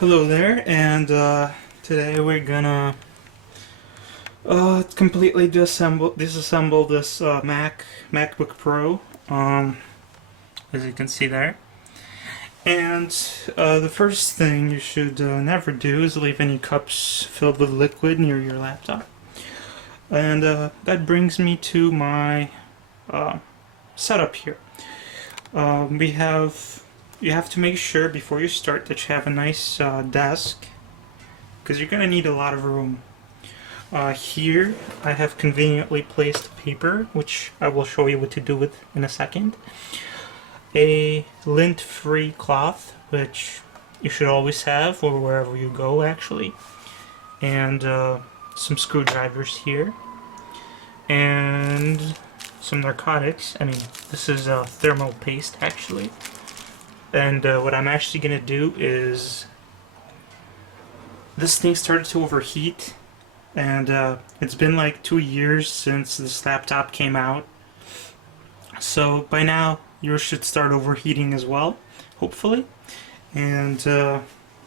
Hello there, and today we're gonna completely disassemble this MacBook Pro, as you can see there. And the first thing you should never do is leave any cups filled with liquid near your laptop. And that brings me to my setup here. You have to make sure before you start that you have a nice desk, because you're going to need a lot of room. Here I have conveniently placed paper, which I will show you what to do with in a second. A lint-free cloth, which you should always have or wherever you go actually. And some screwdrivers here. And some narcotics. I mean, this is thermal paste actually. And what I'm actually going to do is, this thing started to overheat, and it's been like 2 years since this laptop came out. So by now yours should start overheating as well, hopefully. And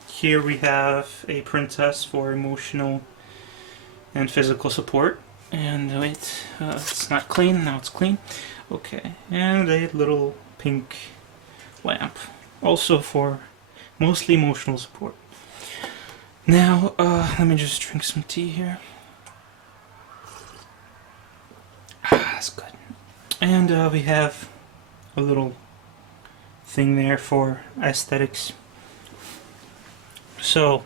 here we have a princess for emotional and physical support. And wait, it's not clean, now it's clean. Okay, and a little pink lamp, also for mostly emotional support. Now, let me just drink some tea here. That's good. And we have a little thing there for aesthetics. So,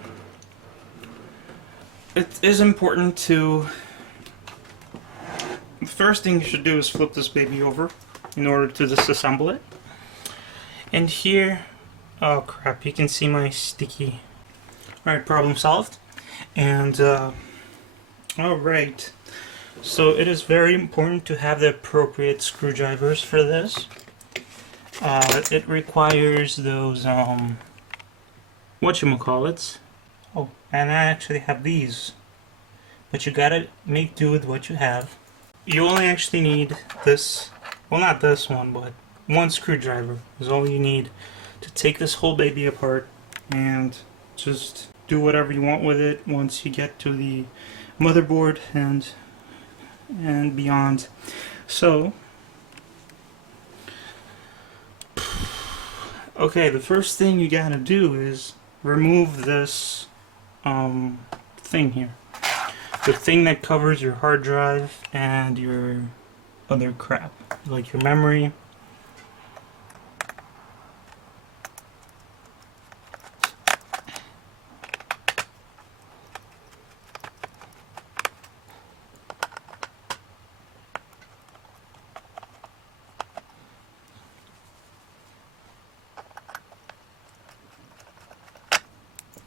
it is important to... The first thing you should do is flip this baby over in order to disassemble it. And here, oh crap, you can see my sticky. Alright, problem solved. And, alright. So it is very important to have the appropriate screwdrivers for this. It requires those, whatchamacallits. Oh, and I actually have these. But you gotta make do with what you have. You only actually need this, well not this one, but one screwdriver is all you need to take this whole baby apart and just do whatever you want with it once you get to the motherboard and beyond. So, okay, the first thing you gotta do is remove this thing here. The thing that covers your hard drive and your other crap, like your memory.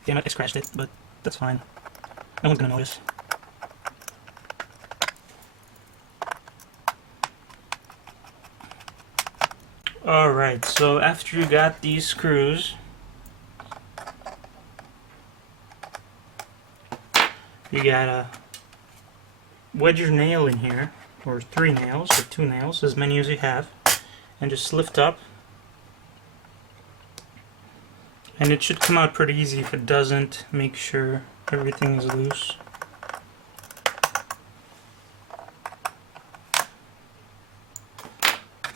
Damn it, I scratched it, but that's fine. No one's gonna notice. Alright, so after you got these screws, you gotta wedge your nail in here, or 3 nails, or 2 nails, as many as you have, and just lift up. And it should come out pretty easy. If it doesn't, make sure everything is loose.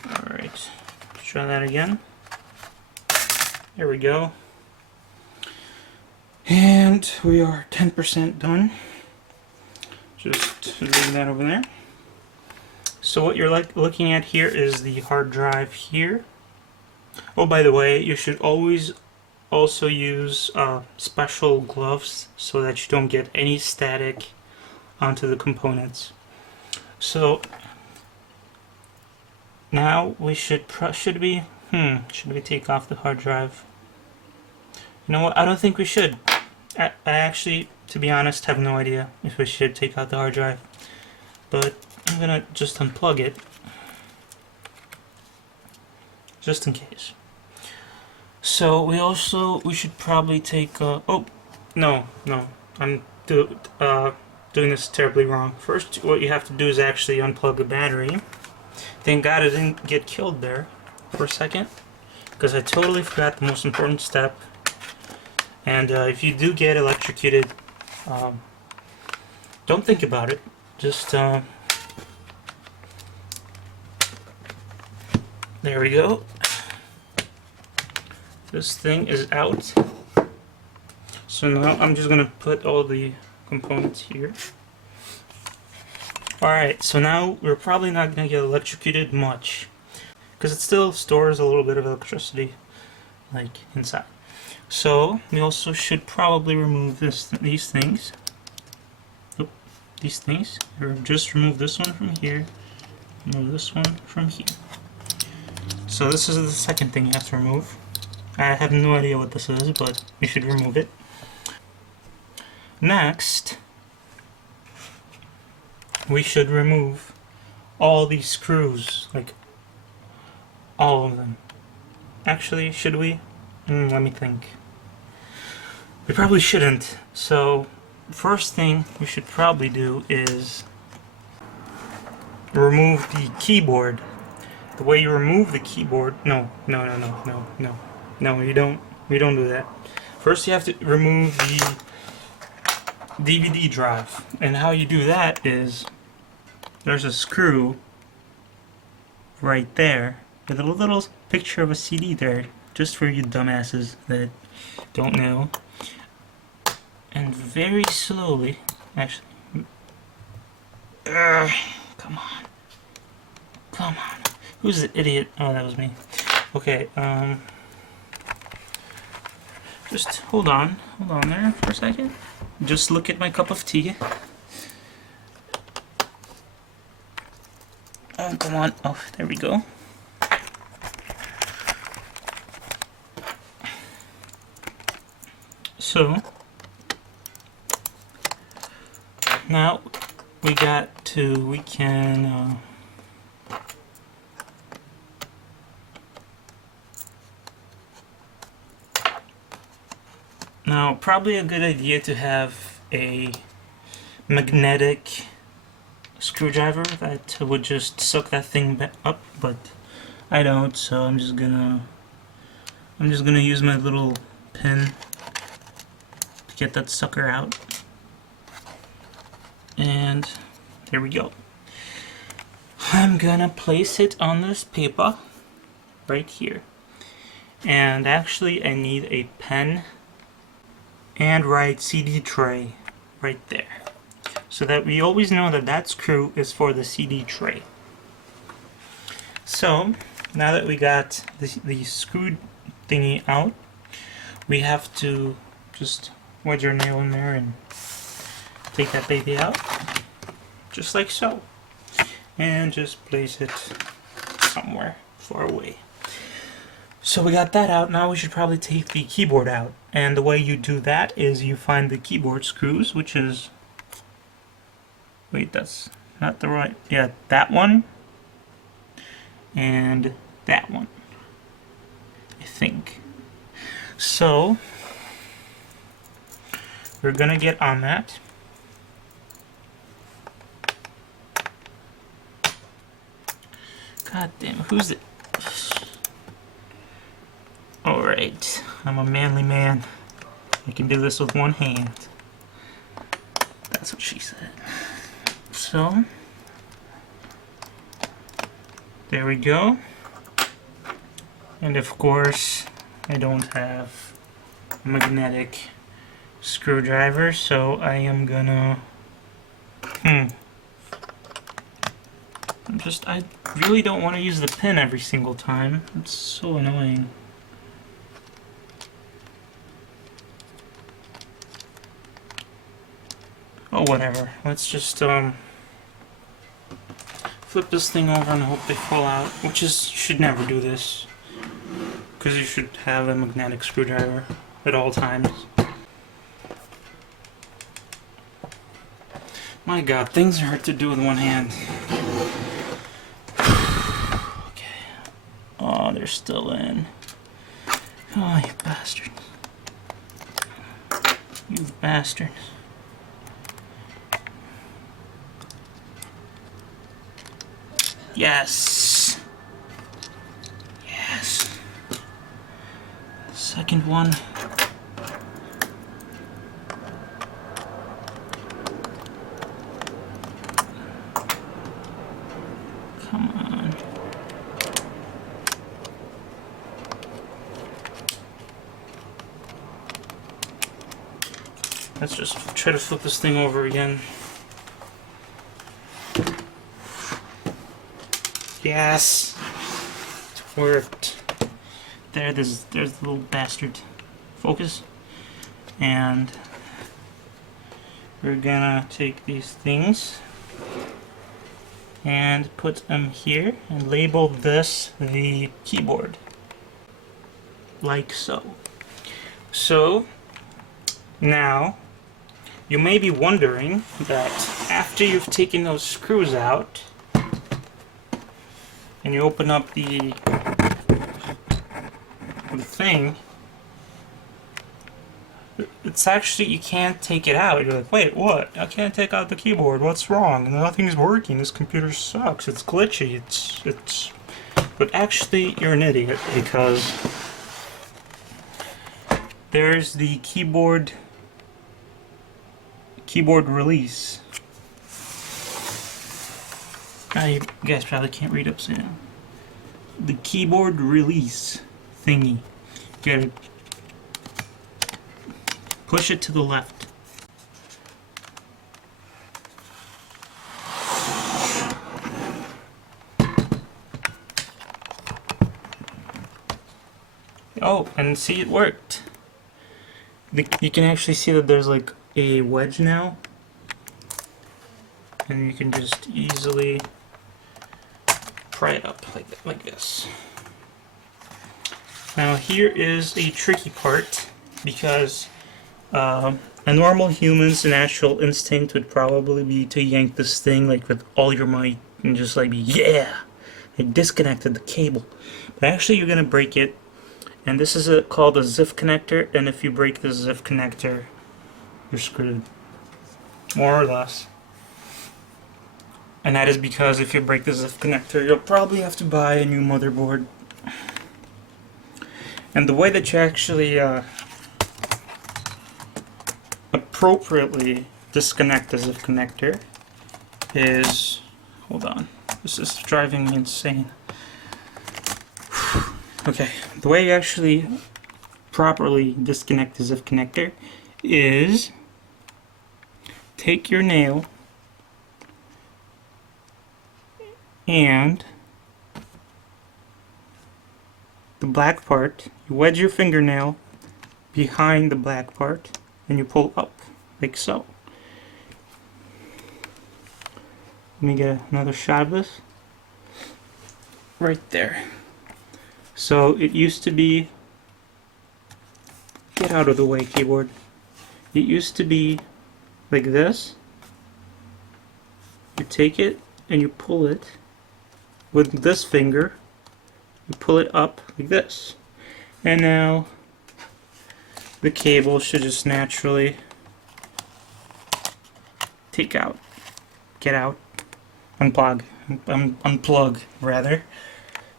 Alright, try that again. There we go. And we are 10% done. Just leave that over there. So what you're looking at here is the hard drive here. Oh, by the way, you should always also use special gloves so that you don't get any static onto the components. So now we should we take off the hard drive? You know what, I don't think we should. I actually, to be honest, have no idea if we should take out the hard drive, but I'm gonna just unplug it just in case. So we should probably take oh no, I'm doing this terribly wrong. First, what you have to do is actually unplug the battery. Thank God I didn't get killed there for a second, because I totally forgot the most important step. And if you do get electrocuted, don't think about it. Just there we go. This thing is out. So now I'm just gonna put all the components here. Alright, so now we're probably not gonna get electrocuted much, because it still stores a little bit of electricity like inside. So we also should probably remove these things. Oop, these things. Or just remove this one from here. Remove this one from here. So this is the second thing you have to remove. I have no idea what this is, but you should remove it. Next, we should remove all these screws, like all of them. Actually, should we? Let me think. We probably shouldn't. So, first thing we should probably do is remove the keyboard. The way you remove the keyboard, no, you don't do that. First you have to remove the DVD drive, and how you do that is there's a screw right there with a little picture of a CD there, just for you dumbasses that don't know. And very slowly, actually, come on, who's the idiot? Oh, that was me. Okay, just hold on there for a second. Just look at my cup of tea. Oh, come on. Oh, there we go. So, now we can now, probably a good idea to have a magnetic screwdriver that would just suck that thing up, but I don't, so I'm just gonna use my little pin to get that sucker out. And there we go. I'm gonna place it on this paper right here. And actually I need a pen and write CD tray right there, so that we always know that that screw is for the CD tray. So now that we got the screw thingy out, we have to just wedge our nail in there and take that baby out, just like so, and just place it somewhere far away. So we got that out. Now we should probably take the keyboard out. And the way you do that is you find the keyboard screws, which is... Wait, that's not the right... Yeah, that one. And that one. I think. So, we're gonna get on that. God damn, who's it? Alright, I'm a manly man. I can do this with one hand. That's what she said. So, there we go. And of course, I don't have a magnetic screwdriver, so I am gonna... I really don't want to use the pin every single time. It's so annoying. Oh, whatever. Let's just flip this thing over and hope they fall out, which is, you should never do this, because you should have a magnetic screwdriver at all times. My god, things are hard to do with one hand. Okay. Oh, they're still in. Oh, you bastards. You bastards. Yes. Yes. Second one. Let's just try to flip this thing over again. Yes! It worked. There's the little bastard. Focus. And we're gonna take these things and put them here and label this the keyboard. Like so. So, now, you may be wondering that after you've taken those screws out, and you open up the thing, it's actually, you can't take it out. You're like, wait, what? I can't take out the keyboard. What's wrong? Nothing's working. This computer sucks. It's glitchy. It's... But actually, you're an idiot, because there's the keyboard release. Now you guys probably can't read upside down. The keyboard release thingy. You gotta push it to the left. Oh, and see, it worked. You can actually see that there's like a wedge now, and you can just easily pry it up like this. Now here is a tricky part, because a normal human's natural instinct would probably be to yank this thing like with all your might and just like, yeah, I disconnected the cable. But actually you're gonna break it, and this is called a ZIF connector, and if you break this ZIF connector, you're screwed, more or less. And that is because if you break the ZIF connector, you'll probably have to buy a new motherboard. And the way that you actually appropriately disconnect the ZIF connector is... Hold on, this is driving me insane. Okay, the way you actually properly disconnect the ZIF connector is take your nail and the black part, you wedge your fingernail behind the black part and you pull up like so. Let me get another shot of this. Right there. So it used to be, get out of the way, keyboard. It used to be like this. You take it and you pull it with this finger. You pull it up like this. And now the cable should just naturally take out, get out, unplug, unplug rather.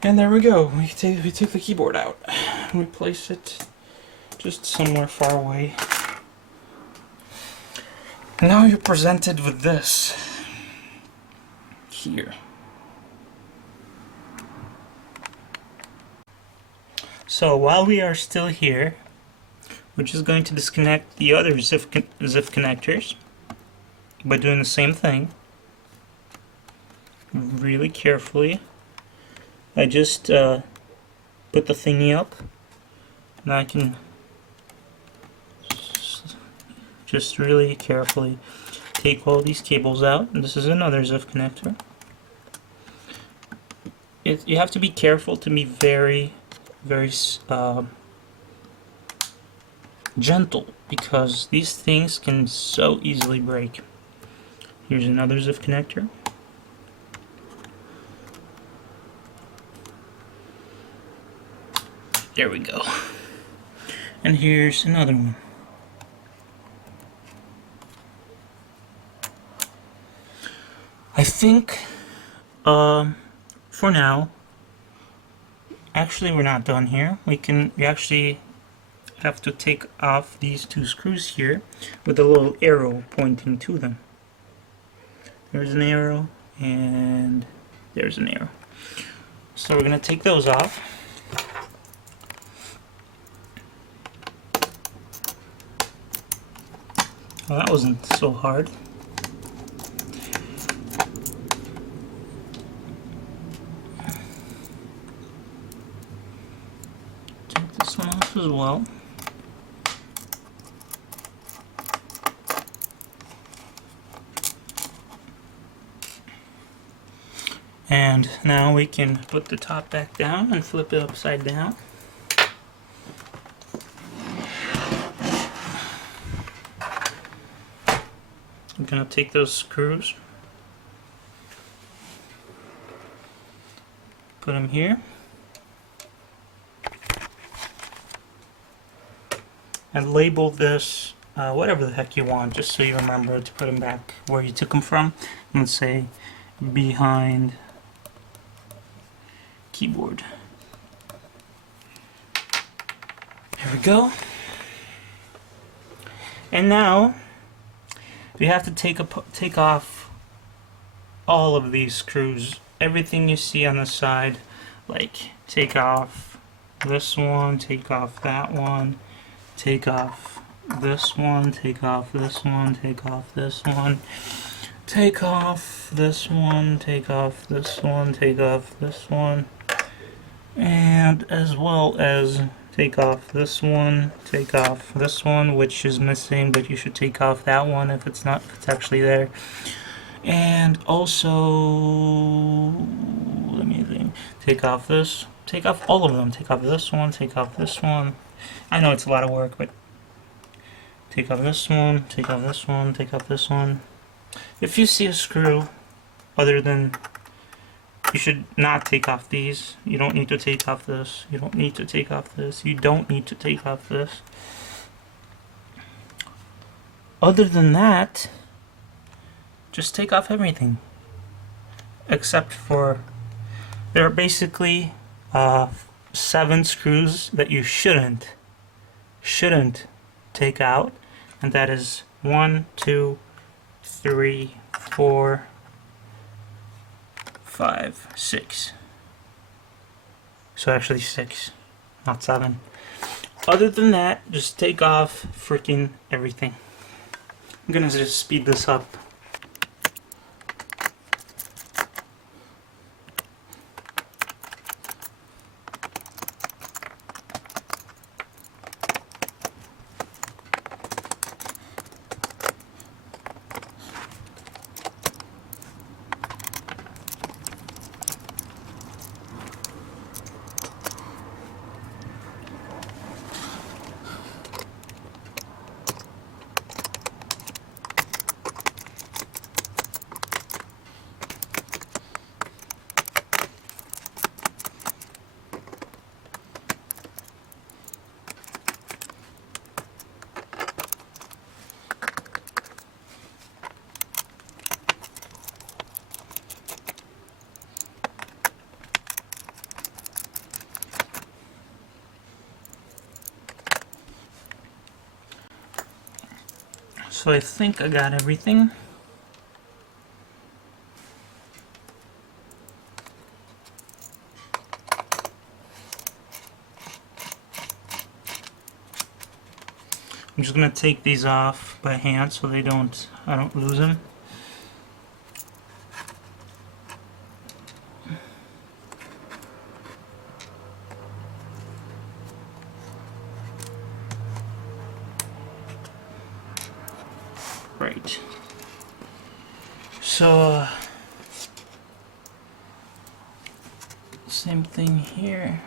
And there we go. We take the keyboard out and we place it just somewhere far away. And now you're presented with this here. So while we are still here, we're just going to disconnect the other ZIF connectors by doing the same thing really carefully. I just put the thingy up. Now I can just really carefully take all these cables out. And this is another ZIF connector. You have to be careful to be very gentle, because these things can so easily break. Here's another ZIF connector. There we go. And here's another one. I think for now, actually we're not done here. We actually have to take off these two screws here with a little arrow pointing to them. There's an arrow and there's an arrow. So we're going to take those off. Well, that wasn't so hard. Take this one off as well. And now we can put the top back down and flip it upside down. I'm gonna take those screws, put them here, and label this whatever the heck you want, just so you remember to put them back where you took them from. Let's say behind keyboard. There we go. And now we have to take off all of these screws, everything you see on the side, like take off this one, take off that one, take off this one, take off this one, take off this one, take off this one, take off this one, take off this one, and as well as take off this one, take off this one, which is missing, but you should take off that one if it's actually there. And also, let me think, take off this, take off all of them, take off this one, take off this one. I know it's a lot of work, but take off this one, take off this one, take off this one. If you see a screw other than, you should not take off these. You don't need to take off this. You don't need to take off this. You don't need to take off this. Other than that, just take off everything. Except for, there are basically 7 screws that you shouldn't take out. And that is 1, 2, 3, 4, 5, 6. So actually 6, not 7. Other than that, just take off freaking everything. I'm gonna just speed this up. So I think I got everything. I'm just gonna take these off by hand so I don't lose them. Right. So same thing here.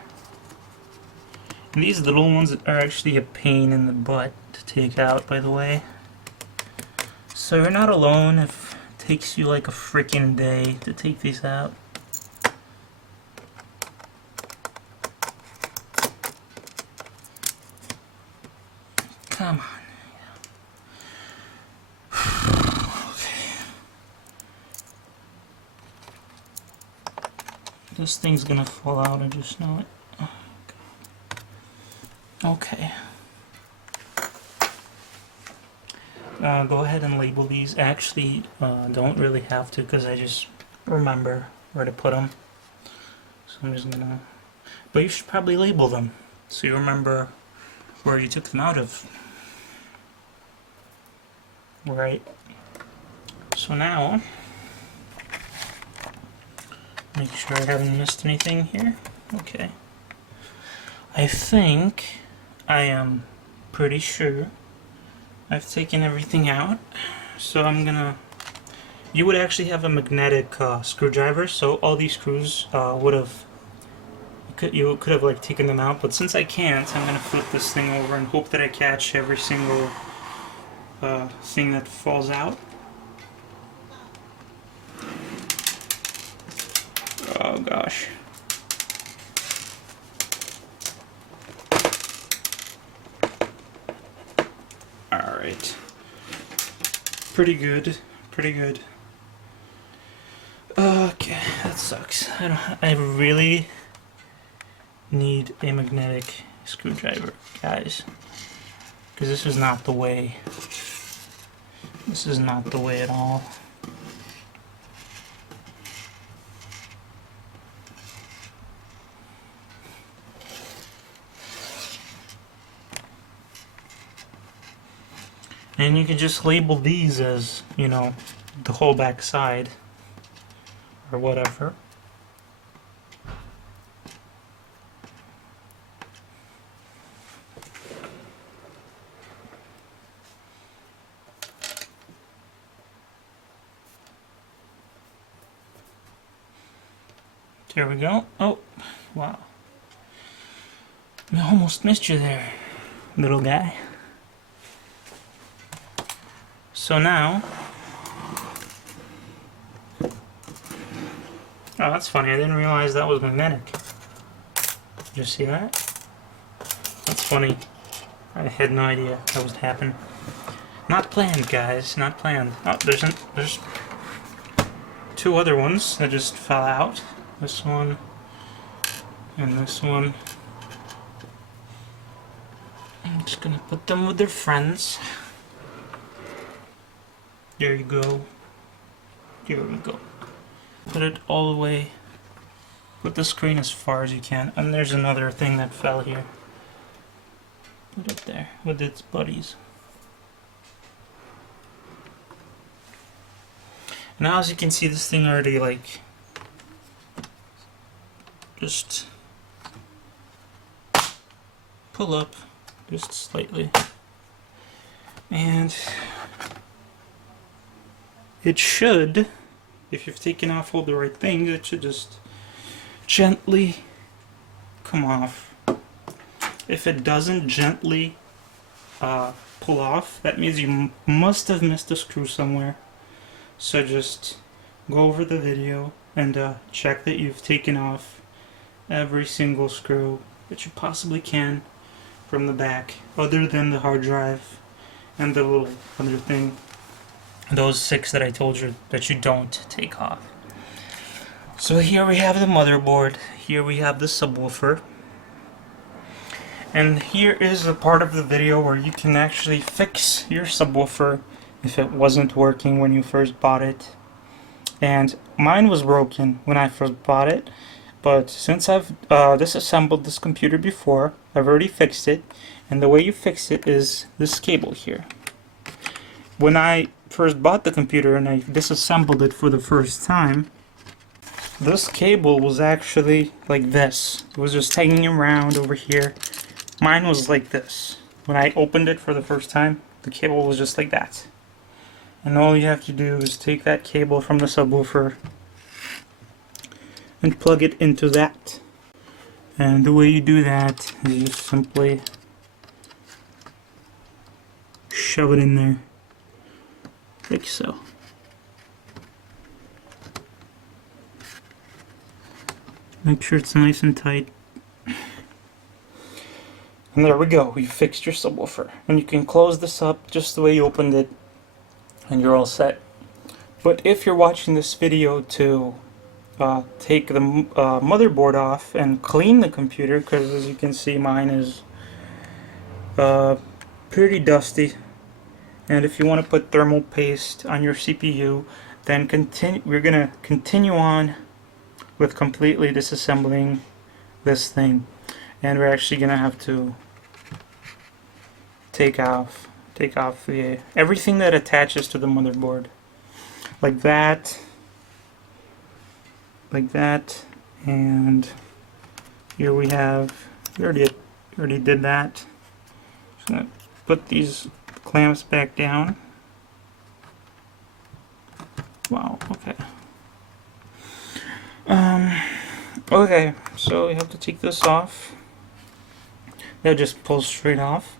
And these little ones are actually a pain in the butt to take out, by the way. So you're not alone if it takes you like a freaking day to take these out. Come on. This thing's gonna fall out, I just know it. Oh, okay. Go ahead and label these. Actually, don't really have to because I just remember where to put them. So I'm just gonna... But you should probably label them so you remember where you took them out of. Right. So now, make sure I haven't missed anything here. Okay. I think, I am pretty sure I've taken everything out. So I'm gonna, you would actually have a magnetic screwdriver, so all these screws would have, you could have like taken them out, but since I can't, I'm gonna flip this thing over and hope that I catch every single thing that falls out. Oh gosh. Alright. Pretty good. Pretty good. Okay, that sucks. I really need a magnetic screwdriver, guys. Because this is not the way. This is not the way at all. And you can just label these as, you know, the whole back side or whatever. There we go. Oh, wow. I almost missed you there, little guy. So now, oh, that's funny. I didn't realize that was magnetic. Did you see that? That's funny. I had no idea that would happen. Not planned, guys. Not planned. Oh, there's two other ones that just fell out. This one and this one. I'm just gonna put them with their friends. There you go. There we go. Put it all the way. Put the screen as far as you can. And there's another thing that fell here. Put it there with its buddies. Now as you can see, this thing already like just pull up just slightly. And it should, if you've taken off all the right things, it should just gently come off. If it doesn't gently pull off, that means you must have missed a screw somewhere. So just go over the video and check that you've taken off every single screw that you possibly can from the back, other than the hard drive and the little other thing. Those 6 that I told you that you don't take off. So here we have the motherboard, here we have the subwoofer, and here is a part of the video where you can actually fix your subwoofer if it wasn't working when you first bought it. And mine was broken when I first bought it, but since I've disassembled this computer before, I've already fixed it. And the way you fix it is this cable here. When I first bought the computer and I disassembled it for the first time, this cable was actually like this. It was just hanging around over here. Mine was like this. When I opened it for the first time, the cable was just like that. And all you have to do is take that cable from the subwoofer and plug it into that. And the way you do that is just simply shove it in there, like so. Make sure it's nice and tight. And there we go, you fixed your subwoofer. And you can close this up just the way you opened it, and you're all set. But if you're watching this video to take the motherboard off and clean the computer, because as you can see mine is pretty dusty, and if you want to put thermal paste on your CPU, then we're going to continue on with completely disassembling this thing. And we're actually going to have to take off take off everything that attaches to the motherboard, like that, and here we already did that. Just gonna put these clamps back down. Wow. Okay. Okay. So we have to take this off. That just pulls straight off.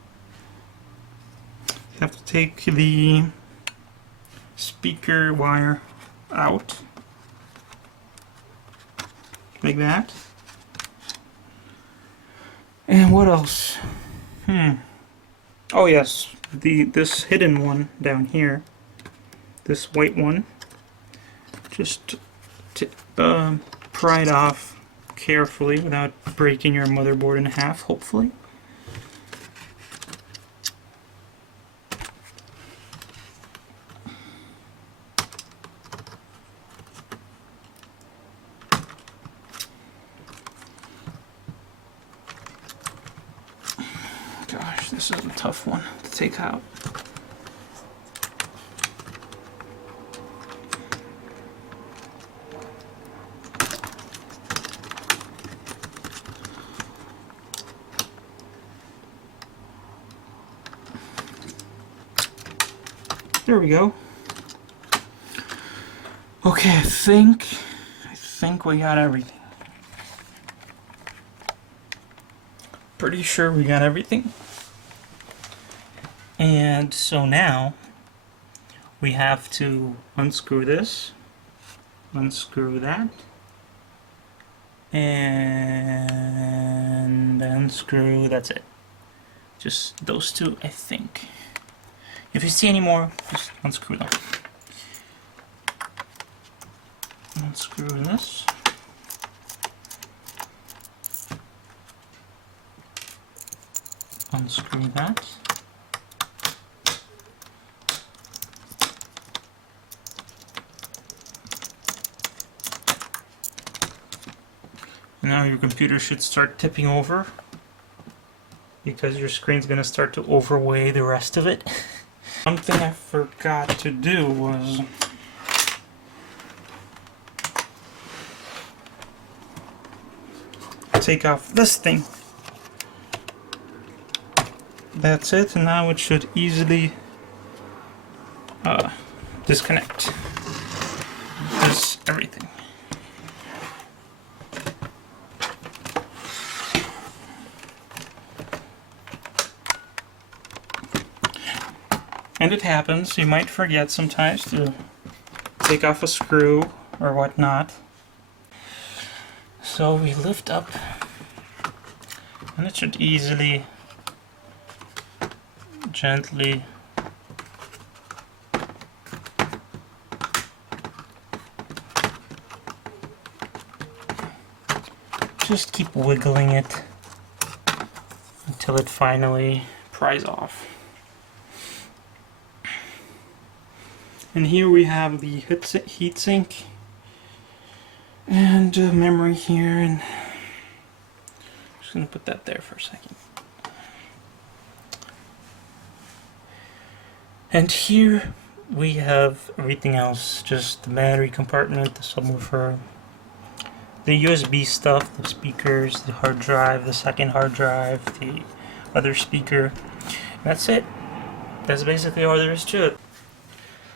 You have to take the speaker wire out, like that. And what else? Oh yes, this hidden one down here, this white one. Just pry it off carefully without breaking your motherboard in half, hopefully. Gosh, this is a tough one to take out. There we go. Okay, I think we got everything. Pretty sure we got everything. And so now we have to unscrew this, unscrew that, and unscrew, that's it. Just those two, I think. If you see any more, just unscrew them. Unscrew this. Unscrew that. Now your computer should start tipping over because your screen's going to start to overweigh the rest of it. Something I forgot to do was take off this thing. That's it, and now it should easily disconnect. This everything. And it happens, you might forget sometimes to take off a screw or whatnot. So we lift up, and it should easily, gently just keep wiggling it until it finally pries off. And here we have the heatsink and memory here, and I'm just gonna put that there for a second. And here we have everything else, just the battery compartment, the subwoofer, the USB stuff, the speakers, the hard drive, the second hard drive, the other speaker. That's it. That's basically all there is to it.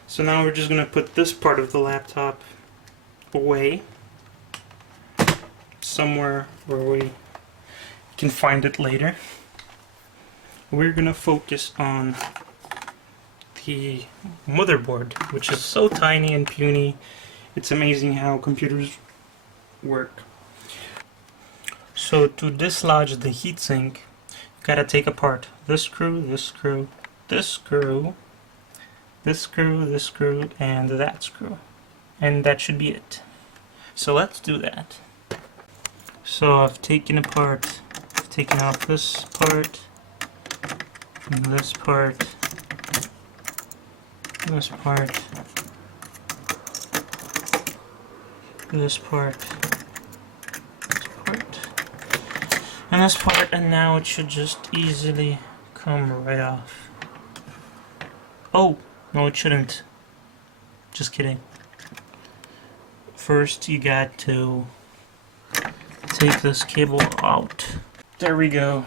So now we're just going to put this part of the laptop away, somewhere where we can find it later. We're going to focus on the motherboard, which is so tiny and puny. It's amazing how computers work. So to dislodge the heatsink, you gotta take apart this screw, this screw, this screw, this screw, this screw, and that screw. And that should be it. So let's do that. So I've taken off this part, and this part, this part, this part, and this part, and now it should just easily come right off. Oh, no it shouldn't. Just kidding. First you got to take this cable out. There we go.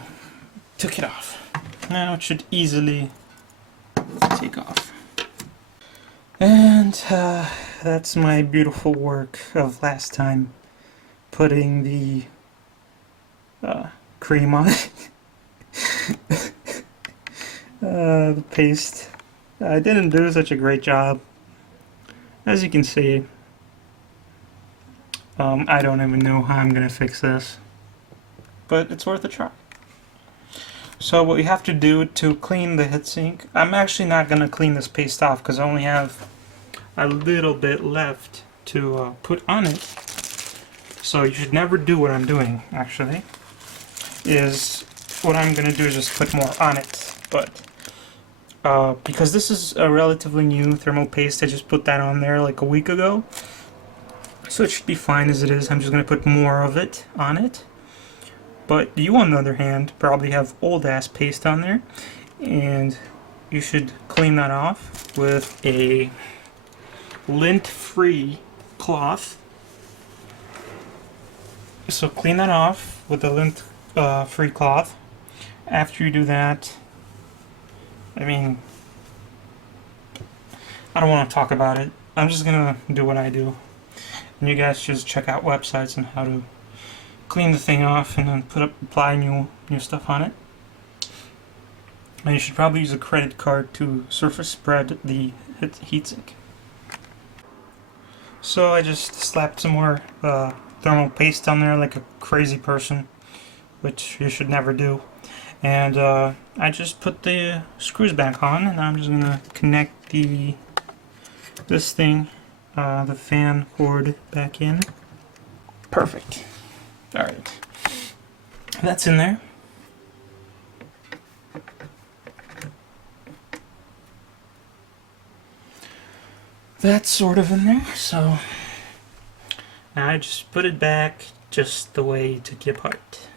Took it off. Now it should easily take off. And that's my beautiful work of last time. Putting the cream on it. The paste. I didn't do such a great job. As you can see, I don't even know how I'm gonna fix this. But it's worth a try. So what you have to do to clean the heatsink, I'm actually not going to clean this paste off because I only have a little bit left to put on it. So you should never do what I'm doing, actually. What I'm going to do is just put more on it. But because this is a relatively new thermal paste, I just put that on there like a week ago. So it should be fine as it is. I'm just going to put more of it on it. But you, on the other hand, probably have old-ass paste on there, and you should clean that off with a lint-free cloth. So clean that off with a lint-free cloth. After you do that, I mean, I don't want to talk about it. I'm just going to do what I do. And you guys just check out websites on how to clean the thing off and then apply new stuff on it. And you should probably use a credit card to surface spread the heatsink. So I just slapped some more thermal paste on there like a crazy person, which you should never do. And I just put the screws back on, and I'm just gonna connect this thing, the fan cord, back in. Perfect. Alright, that's in there. That's sort of in there, so now I just put it back just the way you took it apart.